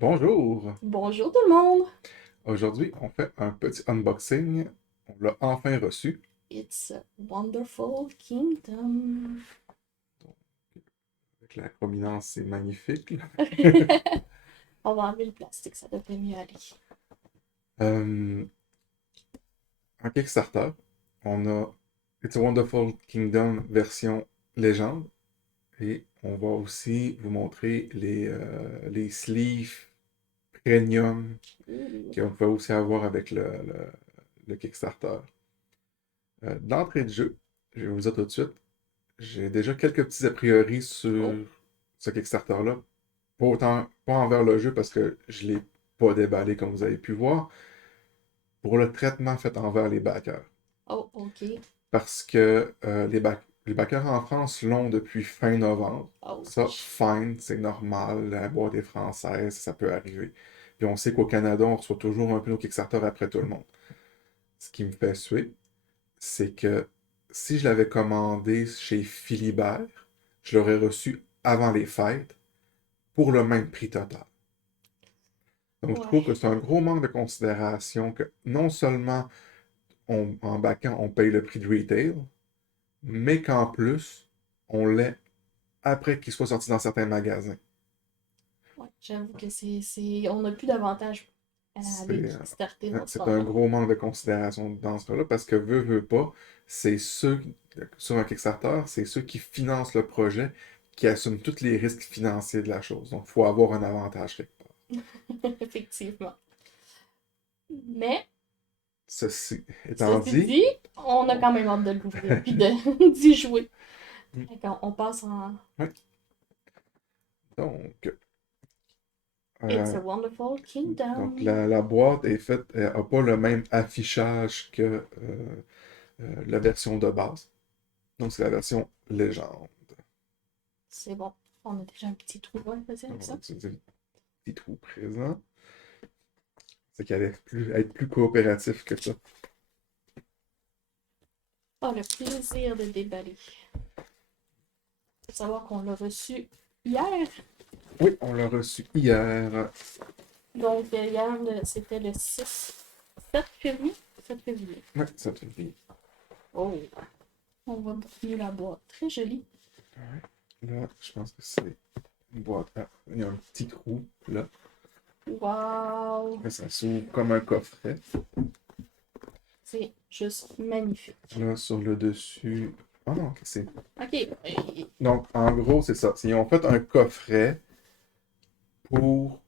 Bonjour! Bonjour tout le monde! Aujourd'hui, on fait un petit unboxing. On l'a enfin reçu. It's a Wonderful Kingdom. Avec la prominence, c'est magnifique, là. On va enlever le plastique, ça devrait mieux aller. Euh, en Kickstarter, on a It's a Wonderful Kingdom version légende. Et on va aussi vous montrer les sleeves premium Ouh. qu'on peut aussi avoir avec le Kickstarter. D'entrée de jeu, je vais vous dire tout de suite, j'ai déjà quelques petits a priori Oh, sur ce Kickstarter-là. Pas autant, pas envers le jeu parce que je l'ai pas déballé comme vous avez pu voir, pour le traitement fait envers les backers. oh, ok. Parce que les backers en France l'ont depuis fin novembre. Ça, Ouch. fine, c'est normal, la boîte est française, ça peut arriver. Puis on sait qu'au Canada, on reçoit toujours un peu nos Kickstarter après tout le monde. Ce qui me fait suer, c'est que si je l'avais commandé chez Philibert, je l'aurais reçu avant les fêtes pour le même prix total. Donc, je trouve que Ouais. c'est un gros manque de considération que non seulement en backant, on paye le prix de retail, mais qu'en plus, on l'ait après qu'il soit sorti dans certains magasins. Ouais, j'avoue que on n'a plus d'avantage avec C'est Kickstarter en ce c'est un moment. gros manque de considération dans ce cas-là parce que veut pas, c'est ceux, sur un Kickstarter, c'est ceux qui financent le projet qui assument tous les risques financiers de la chose. Donc, il faut avoir un avantage quelque part. Effectivement. Mais, Ceci étant ceci dit, dit, on a quand même hâte de l'ouvrir puis de d'y jouer. mm, D'accord, on passe en ouais, donc, It's euh, a Wonderful donc Kingdom. la boîte est faite, elle n'a pas le même affichage que la version de base. Donc, c'est la version légende. C'est bon. On a déjà un petit trou. Ouais, vas-y On avec va ça. utiliser le petit trou présent. C'est qu'elle allait être plus coopératif que ça. Oh, le plaisir de déballer. Faut savoir qu'on l'a reçu hier. Oui, on l'a reçu hier. Donc, hier, c'était le 7 février. 7 février. Oui, ça te fait. Oh, on va mieux la boîte. Très jolie. Ouais. Là, je pense que c'est une boîte. Ah, il y a un petit trou là. Wow! Là, ça s'ouvre comme un coffret. C'est juste magnifique. Là, sur le dessus. Ah non, c'est. Ok. Donc, en gros, c'est ça. Ils ont fait un coffret pour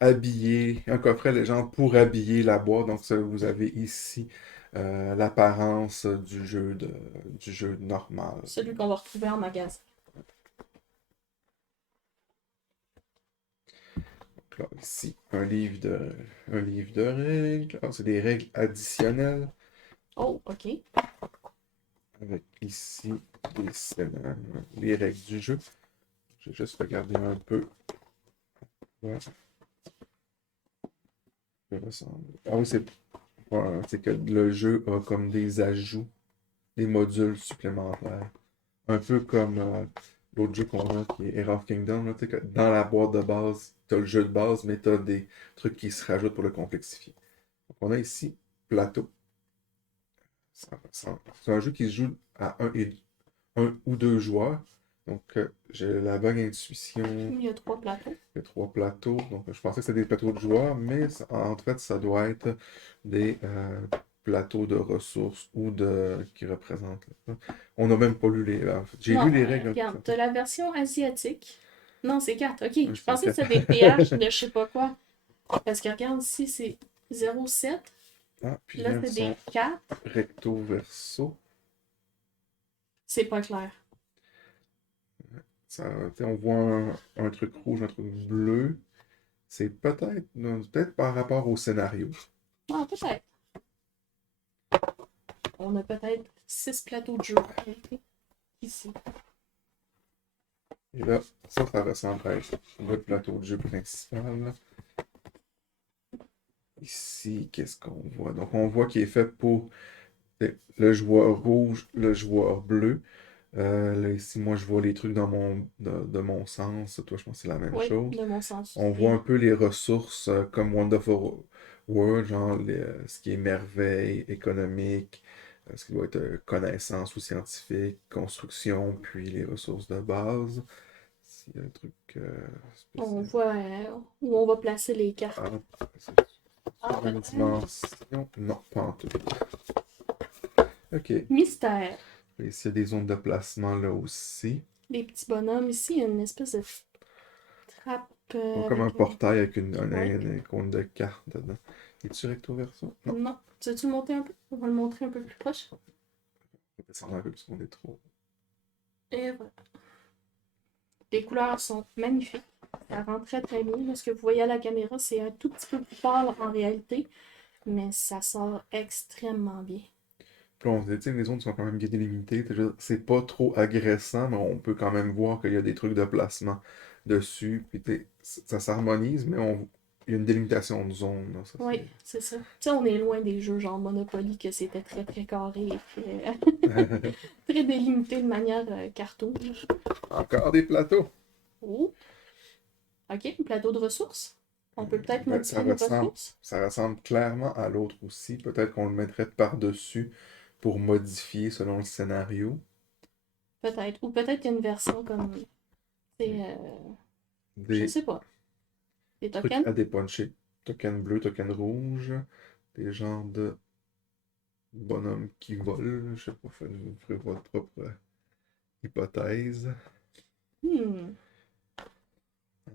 habiller, un coffret légende pour habiller la boîte. Donc, ça, vous avez ici l'apparence du jeu normal. Celui qu'on va retrouver en magasin. Donc là, ici, un livre de règles. Ah, c'est des règles additionnelles. Oh, ok. Avec ici les règles du jeu. Je vais juste regarder un peu. Ouais, ça ressemble. Ah oui, c'est que le jeu a comme des ajouts, des modules supplémentaires. Un peu comme l'autre jeu qu'on a qui est Era of Kingdom. Là, tu sais que dans la boîte de base, tu as le jeu de base, mais tu as des trucs qui se rajoutent pour le complexifier. Donc on a ici Plateau. C'est un jeu qui se joue à un ou deux joueurs. Donc j'ai la bonne intuition. Il y a 3 plateaux. Il y a trois plateaux. Donc je pensais que c'était des plateaux de joueurs, mais en fait, ça doit être des plateaux de ressources ou de qui représentent. On n'a même pas lu les. J'ai lu Non, les règles un regarde, peu. t'as la version asiatique. Non, c'est 4. Ok, Ouais, je c'est pensais que quatre. c'était des PH de je sais pas quoi. Parce que regarde ici, c'est 0,7. Ah, puis Là, là, ils c'est des sont 4. recto verso. C'est pas clair. Ça, on voit un truc rouge, un truc bleu. C'est peut-être par rapport au scénario. Ah, peut-être. On a peut-être 6 plateaux de jeu ici. Et là, ça ressemble à être le plateau de jeu principal. Ici, qu'est-ce qu'on voit? Donc, on voit qu'il est fait pour le joueur rouge, le joueur bleu. Là, ici, moi, je vois les trucs de mon sens. Toi, je pense que c'est la même Oui, chose. de mon sens On voit aussi. un peu les ressources comme Wonderful World, genre ce qui est merveille économique, ce qui doit être connaissance ou scientifique, construction, puis les ressources de base. S'il y a un truc On spécial. voit où on va placer les cartes. Ah, c'est Ah, sur la même peut-être. dimension? Non, pas en tout. Ok. Mystère. Et ici, il y a des zones de placement là aussi. Les petits bonhommes. Ici, il y a une espèce de trappe Comme un avec une. portail avec Oui. un compte de cartes dedans. Es-tu recto verso? Non. Non. Tu veux-tu le monter un peu? On va le montrer un peu plus proche. On va descendre un peu parce qu'on est trop. Et voilà. Les couleurs sont magnifiques. Ça rend très très bien. Ce que vous voyez à la caméra, c'est un tout petit peu plus pâle en réalité, mais ça sort extrêmement bien. Puis on se dit, les zones sont quand même bien délimitées. C'est pas trop agressant, mais on peut quand même voir qu'il y a des trucs de placement dessus. Puis ça s'harmonise, mais il y a une délimitation de zone. Là, ça, Oui, c'est ça. Tu sais, on est loin des jeux genre Monopoly, que c'était très très carré et très, très délimité de manière cartoon. Encore des plateaux. Oh, ok, un plateau de ressources. On peut peut-être Ben, modifier nos ressources. ça ressemble clairement à l'autre aussi. Peut-être qu'on le mettrait par-dessus pour modifier selon le scénario. Peut-être. Ou peut-être qu'il y a une version comme. C'est. Je Des sais pas. Des trucs tokens. à dépuncher. Token bleu, token rouge. Des genres de bonhommes qui volent. Je sais pas, vous ferez votre propre hypothèse. Hmm.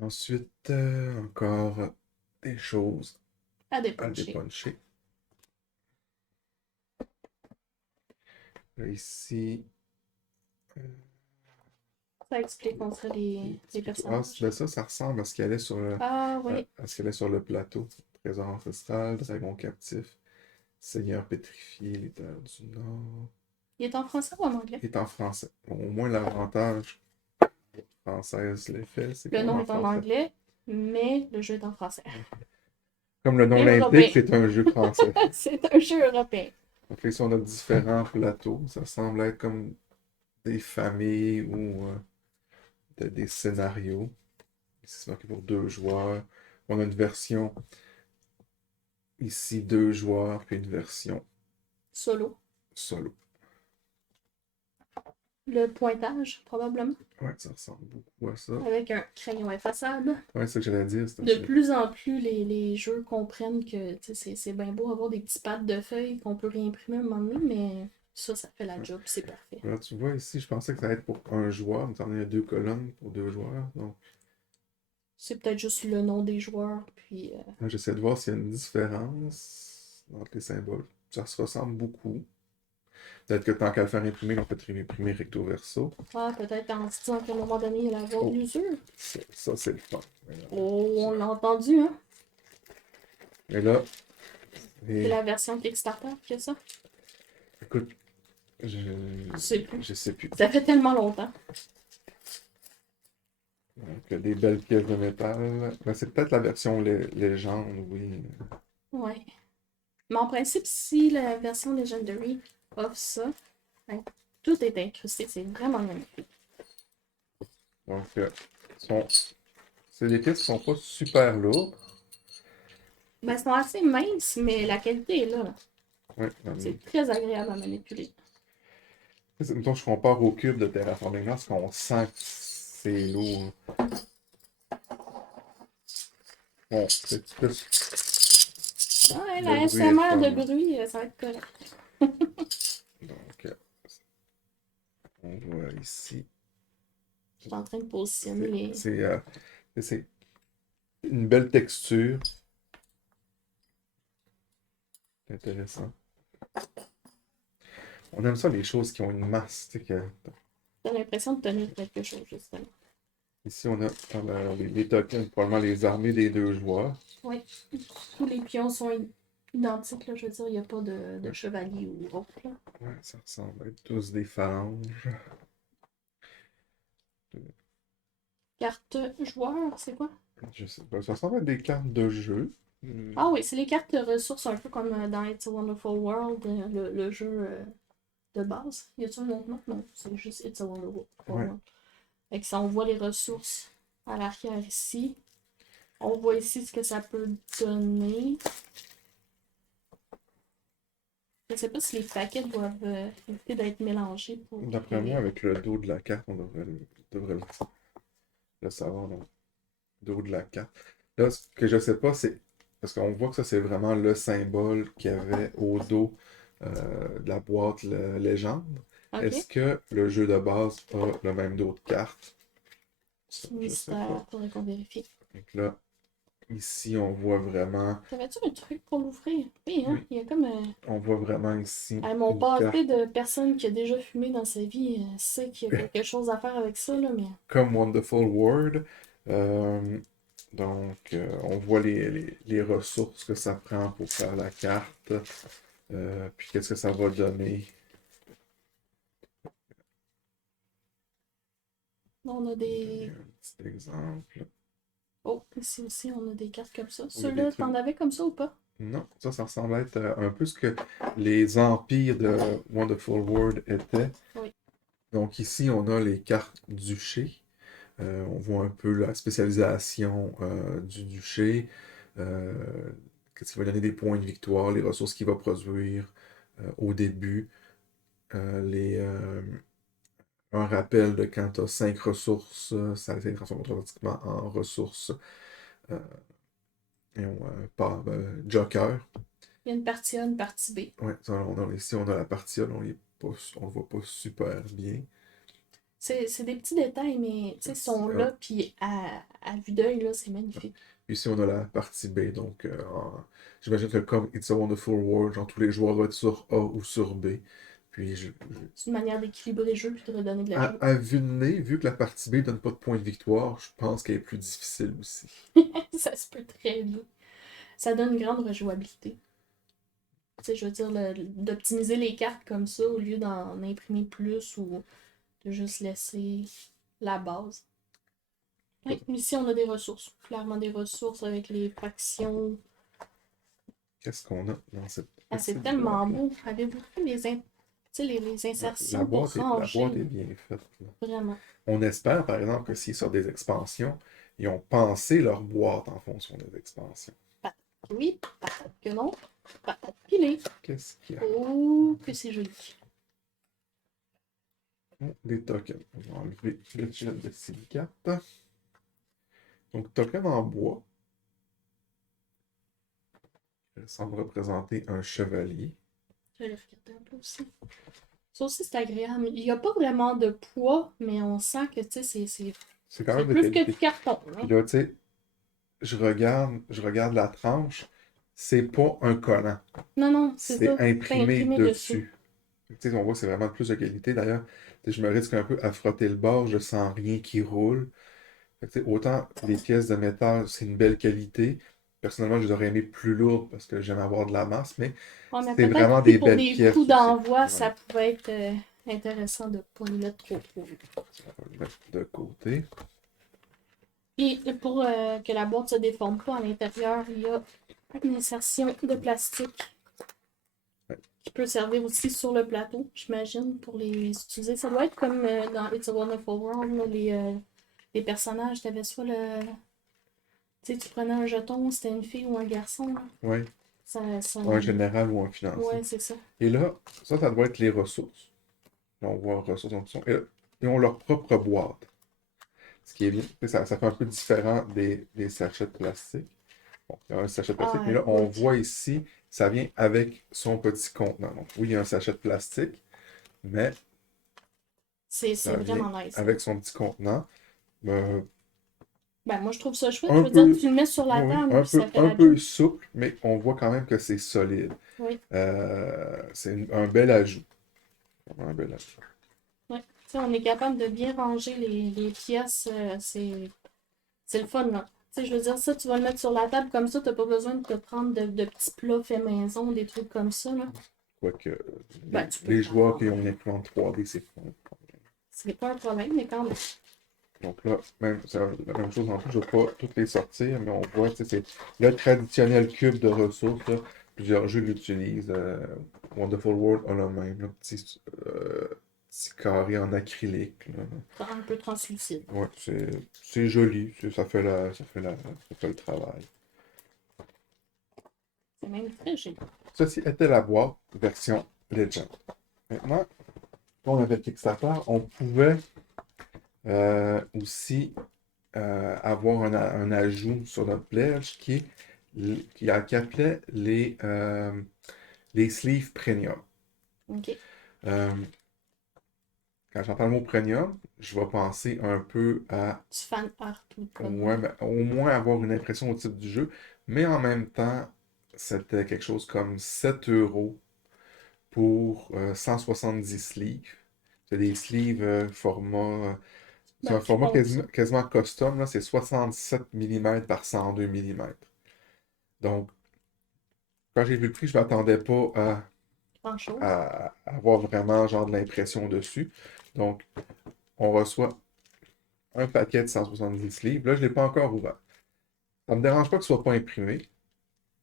Ensuite, encore des choses À à dépuncher. dépuncher. Là, ici, euh, Ça explique on serait des petits les plateaux. Ah, personnages. ben ça ressemble à ce qu'elle est sur Ah oui. à ce qu'elle est sur le plateau. Trésor ancestral, dragon captif, seigneur pétrifié, les terres du Nord. Il est en français ou en anglais? Il est en français. Bon, au moins, l'avantage française l'est fait, c'est Le qu'on est nom en est en français. anglais, mais le jeu est en français. Comme le nom Et l'indique, européen. c'est un jeu français. C'est un jeu européen. Donc ici, on a différents plateaux. Ça semble être comme des familles ou peut-être des scénarios. Ici, c'est marqué pour deux joueurs. On a une version ici, deux joueurs, puis une version Solo. solo. Le pointage, probablement. Ouais, ça ressemble beaucoup à ça. Avec un crayon effaçable. Ouais, c'est ça que j'allais dire. C'est un De jeu. plus en plus, les jeux comprennent que c'est bien beau avoir des petits pads de feuilles qu'on peut réimprimer à un moment donné, mais ça fait la Ouais. job, c'est parfait. Là, tu vois ici, je pensais que ça allait être pour un joueur, mais il y a deux colonnes pour deux joueurs. Donc, C'est peut-être juste le nom des joueurs, puis. là, j'essaie de voir s'il y a une différence entre les symboles. Ça se ressemble beaucoup. Peut-être que tant qu'à le faire imprimer, on peut imprimer recto verso. Ah, peut-être en se disant qu'à un moment donné, il va y avoir de Oh, l'usure. ça c'est le fun. Oh, on l'a entendu, hein? Et là, C'est et, la version Kickstarter qui a ça. écoute, je, Je sais plus. je sais plus. Ça fait tellement longtemps. Donc, des belles pièces de métal. Ben, c'est peut-être la version légende, oui. Ouais. Mais en principe, si la version Legendary offre ça, ben, tout est incrusté. C'est vraiment magnifique. Donc, sont, c'est des pièces qui sont pas super lourdes. Ben, elles sont assez minces, mais la qualité est là. Ouais, C'est très agréable à manipuler. mettons, je compare au cube de Terraforming Mars, qu'on sent que c'est lourd. Bon, c'est plus Ouais, le la bruit est SMR fun. de bruit, ça va être correct. Donc, on voit ici. Je suis en train de positionner les. C'est une belle texture. C'est intéressant. On aime ça, les choses qui ont une masse. Tu sais, T'as l'impression de tenir quelque chose, justement. Ici, on a les tokens, probablement les armées des deux joueurs. Oui. Tous les pions sont identiques, là. Je veux dire, il n'y a pas de Ouais. chevalier ou autre, là. Ouais, ça ressemble à être tous des phalanges. Carte joueur, c'est quoi? Je sais pas, ça ressemble à des cartes de jeu. Hmm. Ah oui, c'est les cartes ressources, un peu comme dans It's a Wonderful World, le jeu de base. Y a-t-il un autre nom? Non, c'est juste It's a Wonderful Ouais. World. Fait que ça, on voit les ressources à l'arrière ici. On voit ici ce que ça peut donner. Je sais pas si les paquets doivent éviter d'être mélangés pour D'après moi, créer. avec le dos de la carte, on devrait le savoir, le dos de la carte. Là, ce que je sais pas, c'est. Parce qu'on voit que ça, c'est vraiment le symbole qu'il y avait au dos de la boîte légende. Est-ce Ok. que le jeu de base a le même dos de carte? Ça, C'est je sais pas. mystère, faudrait qu'on vérifie. Donc là, ici, on voit vraiment. T'avais-tu un truc pour l'ouvrir? Oui, hein? Oui, Il y a comme. on voit vraiment ici Mon une carte passé de personne qui a déjà fumé dans sa vie sait qu'il y a quelque chose à faire avec ça, là, mais. comme Wonderful World. Euh, on voit les ressources que ça prend pour faire la carte. Puis qu'est-ce que ça va donner. On a des. Un petit exemple. Oh, ici aussi, on a des cartes comme ça. Où il y a des Ceux-là, trucs. t'en avais comme ça ou pas? Non, ça ressemble à être un peu ce que les empires de Wonderful World étaient. Oui. Donc ici, on a les cartes duché. On voit un peu la spécialisation du duché, euh, qu'est-ce qui va donner des points de victoire, les ressources qu'il va produire au début, les, un rappel de quand tu as 5 ressources, ça les transforme automatiquement en ressources. Euh, par Joker. Il y a une partie A, une partie B. Ouais, ici on a la partie A, on le voit pas super bien. C'est des petits détails, mais tu sais, ils sont Ah, là, puis à vue d'œil, là, c'est magnifique. puis ici on a la partie B, donc j'imagine que comme It's a Wonderful World, genre tous les joueurs vont être sur A ou sur B. Puis C'est une manière d'équilibrer le jeu puis de redonner de la vie. à vue de nez, vu que la partie B donne pas de points de victoire, je pense qu'elle est plus difficile aussi. Ça se peut très bien. Ça donne une grande rejouabilité. Tu sais, je veux dire, d'optimiser les cartes comme ça au lieu d'en imprimer plus ou de juste laisser la base. Oui, ici, on a des ressources. Clairement des ressources avec les factions. Qu'est-ce qu'on a dans cette Ah, c'est petite tellement boîte-là? beau. Avez-vous vu tu sais, les La insertions pour boîte ranger? est bien faite, là. Vraiment. On espère, par exemple, que s'ils sortent des expansions, ils ont pensé leur boîte en fonction des expansions. Patate que oui, patate que non. Patate pilée. Qu'est-ce qu'il y a? Oh, que c'est joli. Oh, des tokens. On va enlever le gel de silicate. Donc, token en bois. Ça semble représenter un chevalier. Je vais le regarder un peu aussi. Ça aussi, c'est agréable. Il n'y a pas vraiment de poids, mais on sent que, tu sais, C'est quand c'est même de plus que du qualité. carton. Puis Hein. là, tu sais, je regarde la tranche. C'est pas un collant. Non, non, c'est C'est ça. C'est imprimé imprimé dessus. dessus. Tu sais, on voit que c'est vraiment de plus de qualité. D'ailleurs, tu sais, je me risque un peu à frotter le bord, je sens rien qui roule. Fait que, tu sais, autant les pièces de métal, c'est une belle qualité. Personnellement, je les aurais aimé plus lourdes parce que j'aime avoir de la masse, mais Ouais, mais c'est peut-être vraiment aussi des pour belles des pièces coups aussi. d'envoi, Ouais, ça pouvait être intéressant de ne pas le mettre trop trop. on va le mettre de côté. Et pour que la boîte ne se déforme pas à l'intérieur, il y a une insertion de plastique Ouais. qui peut servir aussi sur le plateau, j'imagine, pour les utiliser. Ça doit être comme dans It's a Wonderful World, là, les personnages, tu avais soit le. Tu sais, tu prenais un jeton, c'était une fille ou un garçon. Là. Ouais. Ça... Un général ou un financier. Ouais, c'est ça. Et là, ça doit être les ressources. Là, on voit ressources en option. Et là, ils ont leur propre boîte. Ce qui est bien. Tu sais, ça fait un peu différent des sachets de plastique. Bon, il y a un sachet de plastique, Ah, mais là, on écoute. voit ici, ça vient avec son petit contenant. Donc, oui, il y a un sachet de plastique, mais C'est ça vient vraiment nice. avec son petit contenant. Euh, Ben, moi, je trouve ça chouette. Je un veux dire, peu, tu le mets sur la oui, table, puis ça fait un la peu job. souple, mais on voit quand même que c'est solide. Oui. C'est un bel ajout. Vraiment un bel ajout. Ouais. sais, on est capable de bien ranger les pièces. C'est le fun, là. Tu sais, je veux dire, ça, tu vas le mettre sur la table comme ça, t'as pas besoin de te prendre de petits plats faits maison, des trucs comme ça, là. Quoique, Ben, tu peux les le joueurs qui faire. ont une imprimante 3D, c'est fun. C'est pas un problème, mais quand même. Donc là, même, c'est la même chose en plus, je ne vais pas toutes les sortir, mais on voit, tu sais, c'est le traditionnel cube de ressources, là. Plusieurs jeux l'utilisent. Wonderful World a le même, là, petit carré en acrylique, là. Un peu translucide. Ouais, c'est joli, ça fait le travail. C'est même très joli. Ceci était la boîte version Legend. Maintenant, quand on avait Kickstarter, on pouvait aussi avoir un ajout sur notre pledge qui appelait les sleeves premium. OK. Euh, Quand j'entends le mot premium, je vais penser un peu à Du fan art ou comme. ouais, ben, au moins avoir une impression au type du jeu, mais en même temps, c'était quelque chose comme 7 euros pour 170 sleeves. C'est des sleeves c'est Ben, un je format compte ça. quasiment custom, là, c'est 67 mm par 102 mm. Donc, quand j'ai vu le prix, je ne m'attendais pas Grand-chose. à avoir vraiment genre de l'impression dessus. Donc, on reçoit un paquet de 170 livres. Là, je ne l'ai pas encore ouvert. Ça ne me dérange pas que ce ne soit pas imprimé.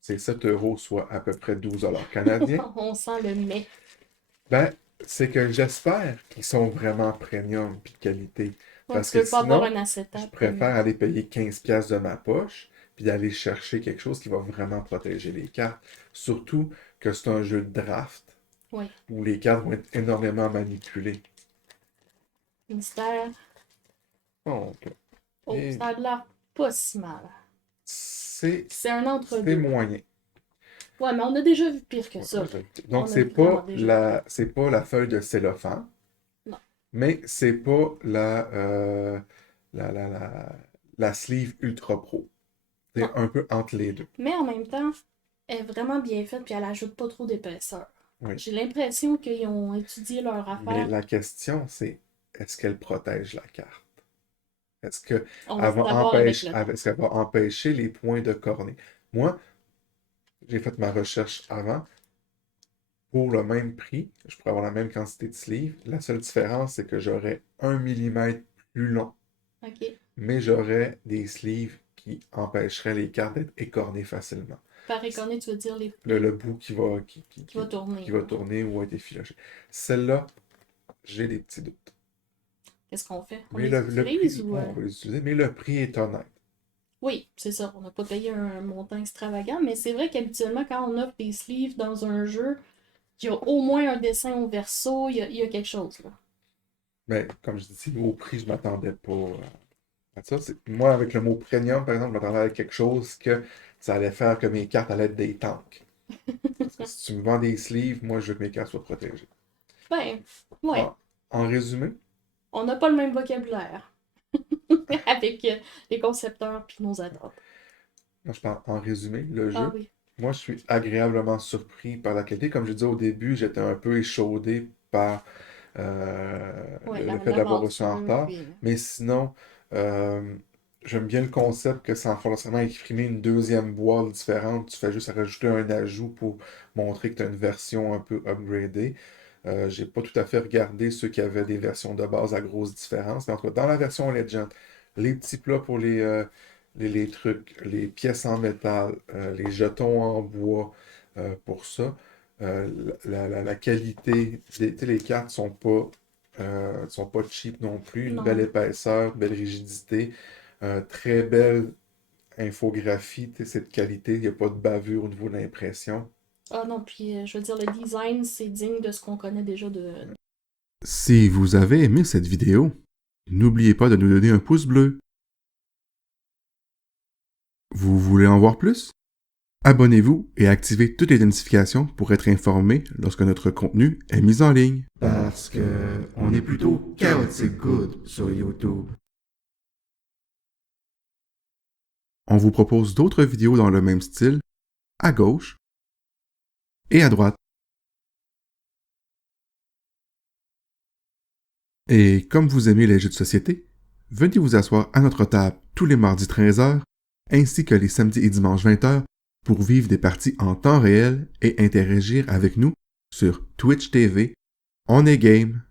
C'est 7 euros, soit à peu près 12 canadiens. On sent le mais. Ben, c'est que j'espère qu'ils sont vraiment premium et de qualité. Donc, Parce tu que veux pas avoir sinon, un je acétate comme. préfère aller payer 15 pièces de ma poche puis d'aller chercher quelque chose qui va vraiment protéger les cartes. Surtout que c'est un jeu de draft Oui. où les cartes vont être énormément manipulées. Mystère. Donc, Oh, et ça a l'air pas si mal. c'est C'est un c'est entre-deux. moyen. Ouais, mais on a déjà vu pire que Ouais, ça. donc, On a vraiment déjà vu pire. c'est pas la feuille de cellophane, Non. mais c'est pas la, la, la, la sleeve Ultra Pro. Non. C'est un peu entre les deux. Mais en même temps, elle est vraiment bien faite puis elle ajoute pas trop d'épaisseur. Oui. J'ai l'impression qu'ils ont étudié leur Mais affaire. la question, c'est est-ce qu'elle protège la carte? Est-ce qu'elle On va va savoir avec le temps. est-ce qu'elle va empêcher les points de cornée? Moi, j'ai fait ma recherche avant. Pour le même prix, je pourrais avoir la même quantité de sleeves. La seule différence, c'est que j'aurais 1 mm plus long, OK. mais j'aurais des sleeves qui empêcheraient les cartes d'être écornées facilement. Par écorné, tu veux dire Le bout qui va qui tourner, va là. tourner ou être effiloché. Celle-là, j'ai des petits doutes. Qu'est-ce qu'on fait? On Mais les le prix, utilise ou. on va les utiliser, mais le prix est honnête. Oui, c'est ça. On n'a pas payé un montant extravagant, mais c'est vrai qu'habituellement, quand on offre des sleeves dans un jeu, il y a au moins un dessin au verso, il y a quelque chose, là. Mais comme je dis, au prix, je ne m'attendais pas à ça. Moi, avec le mot premium, par exemple, je m'attendais à quelque chose que ça allait faire que mes cartes allaient être des tanks. Parce que si tu me vends des sleeves, moi, je veux que mes cartes soient protégées. Ben, ouais. En résumé, On n'a pas le même vocabulaire avec les concepteurs puis nos adeptes. moi, je parle en résumé, le Ah jeu, oui. moi, je suis agréablement surpris par la qualité. Comme je disais au début, j'étais un peu échaudé par Ouais, le fait d'avoir reçu en l'aventure, retard. puis. Mais sinon, euh, j'aime bien le concept que sans forcément exprimer une deuxième boîte différente, tu fais juste rajouter un ajout pour montrer que tu as une version un peu upgradée. J'ai pas tout à fait regardé ceux qui avaient des versions de base à grosse différence. Mais en tout cas, dans la version Legend, les petits plats pour les trucs, les pièces en métal, les jetons en bois pour ça. La qualité, tu sais, les cartes sont pas cheap non plus. Une belle Non. épaisseur, belle rigidité, très belle infographie, tu sais, c'est de qualité. Il n'y a pas de bavure au niveau de l'impression. Ah non, puis je veux dire, le design, c'est digne de ce qu'on connaît déjà de. Si vous avez aimé cette vidéo, n'oubliez pas de nous donner un pouce bleu. Vous voulez en voir plus? Abonnez-vous et activez toutes les notifications pour être informé lorsque notre contenu est mis en ligne. Parce que on est plutôt chaotic good sur YouTube. On vous propose d'autres vidéos dans le même style, à gauche et à droite. Et comme vous aimez les jeux de société, venez vous asseoir à notre table tous les mardis 13h ainsi que les samedis et dimanches 20h pour vivre des parties en temps réel et interagir avec nous sur Twitch TV, On est Game